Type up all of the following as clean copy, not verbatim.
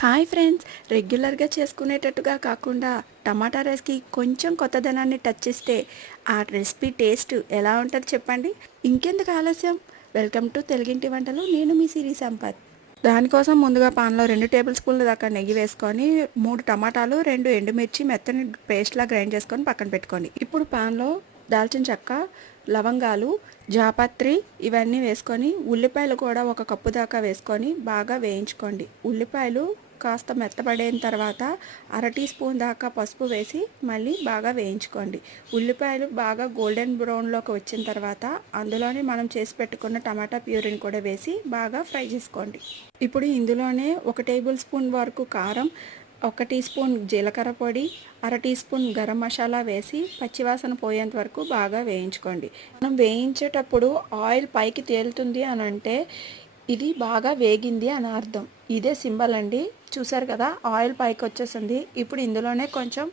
Hi friends, రెగ్యులర్గా చేసుకునేటట్టుగా కాకుండా టమాటా రైస్కి కొంచెం కొత్తదనాన్ని టచ్ ఇస్తే ఆ రెసిపీ టేస్ట్ ఎలా ఉంటుంది చెప్పండి. ఇంకెందుకు ఆలస్యం, వెల్కమ్ టు తెలుగింటి వంటలు. నేను మీ సిరి సంపత్. దానికోసం ముందుగా పాన్లో 2 టేబుల్ స్పూన్ల దాకా నెయ్యి వేసుకొని 3 టమాటాలు 2 ఎండుమిర్చి మెత్తని పేస్ట్లా గ్రైండ్ చేసుకొని పక్కన పెట్టుకోండి. ఇప్పుడు పాన్లో దాల్చిన చెక్క, లవంగాలు, జాపత్రి ఇవన్నీ వేసుకొని ఉల్లిపాయలు కూడా 1 కప్పు దాకా వేసుకొని బాగా వేయించుకోండి. ఉల్లిపాయలు కాస్త మెత్తబడిన తర్వాత 1/2 టీ స్పూన్ దాకా పసుపు వేసి మళ్ళీ బాగా వేయించుకోండి. ఉల్లిపాయలు బాగా గోల్డెన్ బ్రౌన్లోకి వచ్చిన తర్వాత అందులోనే మనం చేసి పెట్టుకున్న టమాటా ప్యూరీని కూడా వేసి బాగా ఫ్రై చేసుకోండి. ఇప్పుడు ఇందులోనే 1 టేబుల్ స్పూన్ వరకు కారం, 1 టీ స్పూన్ జీలకర్ర పొడి, 1/2 టీ స్పూన్ గరం మసాలా వేసి పచ్చివాసన పోయేంత వరకు బాగా వేయించుకోండి. మనం వేయించేటప్పుడు ఆయిల్ పైకి తేలుతుంది అని అంటే ఇది బాగా వేగింది అని అర్థం. ఇదే సింబల్ అండి. చూసారు కదా, ఆయిల్ పైకి వచ్చేసింది. ఇప్పుడు ఇందులోనే కొంచెం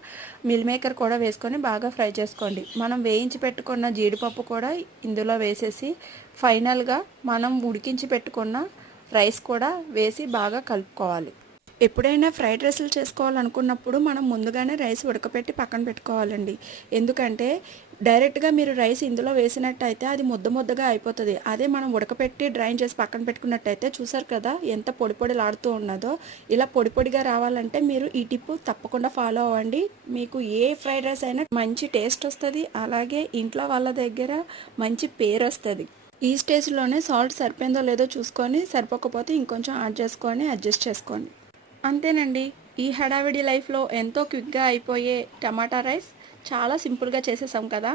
మిల్ మేకర్ కూడా వేసుకొని బాగా ఫ్రై చేసుకోండి. మనం వేయించి పెట్టుకున్న జీడిపప్పు కూడా ఇందులో వేసేసి ఫైనల్గా మనం ఉడికించి పెట్టుకున్న రైస్ కూడా వేసి బాగా కలుపుకోవాలి. ఎప్పుడైనా ఫ్రైడ్ రైస్లు చేసుకోవాలనుకున్నప్పుడు మనం ముందుగానే రైస్ ఉడకపెట్టి పక్కన పెట్టుకోవాలండి. ఎందుకంటే డైరెక్ట్గా మీరు రైస్ ఇందులో వేసినట్టయితే అది ముద్ద ముద్దగా అయిపోతుంది. అదే మనం ఉడకపెట్టి డ్రైన్ చేసి పక్కన పెట్టుకున్నట్టయితే చూసారు కదా ఎంత పొడి పొడిలాడుతూ ఉన్నదో. ఇలా పొడి పొడిగా రావాలంటే మీరు ఈ టిప్పు తప్పకుండా ఫాలో అవ్వండి. మీకు ఏ ఫ్రైడ్ రైస్ అయినా మంచి టేస్ట్ వస్తుంది, అలాగే ఇంట్లో వాళ్ళ దగ్గర మంచి పేరు వస్తుంది. ఈ స్టేజ్లోనే సాల్ట్ సరిపోయిందో లేదో చూసుకొని, సరిపోకపోతే ఇంకొంచెం యాడ్ చేసుకొని అడ్జస్ట్ చేసుకోండి. అంతేనండి. ఈ హడావిడి లైఫ్లో ఎంతో క్విక్గా అయిపోయే టమాటా రైస్ చాలా సింపుల్గా చేసేసాం కదా.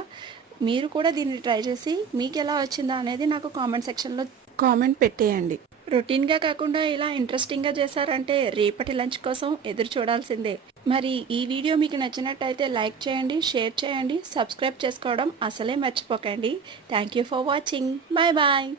మీరు కూడా దీన్ని ట్రై చేసి మీకు ఎలా వచ్చిందా అనేది నాకు కామెంట్ సెక్షన్లో కామెంట్ పెట్టేయండి. రొటీన్గా కాకుండా ఇలా ఇంట్రెస్టింగ్గా చేశారంటే రేపటి లంచ్ కోసం ఎదురు చూడాల్సిందే. మరి ఈ వీడియో మీకు నచ్చినట్టయితే లైక్ చేయండి, షేర్ చేయండి, సబ్స్క్రైబ్ చేసుకోవడం అసలే మర్చిపోకండి. Thank you for watching. Bye bye.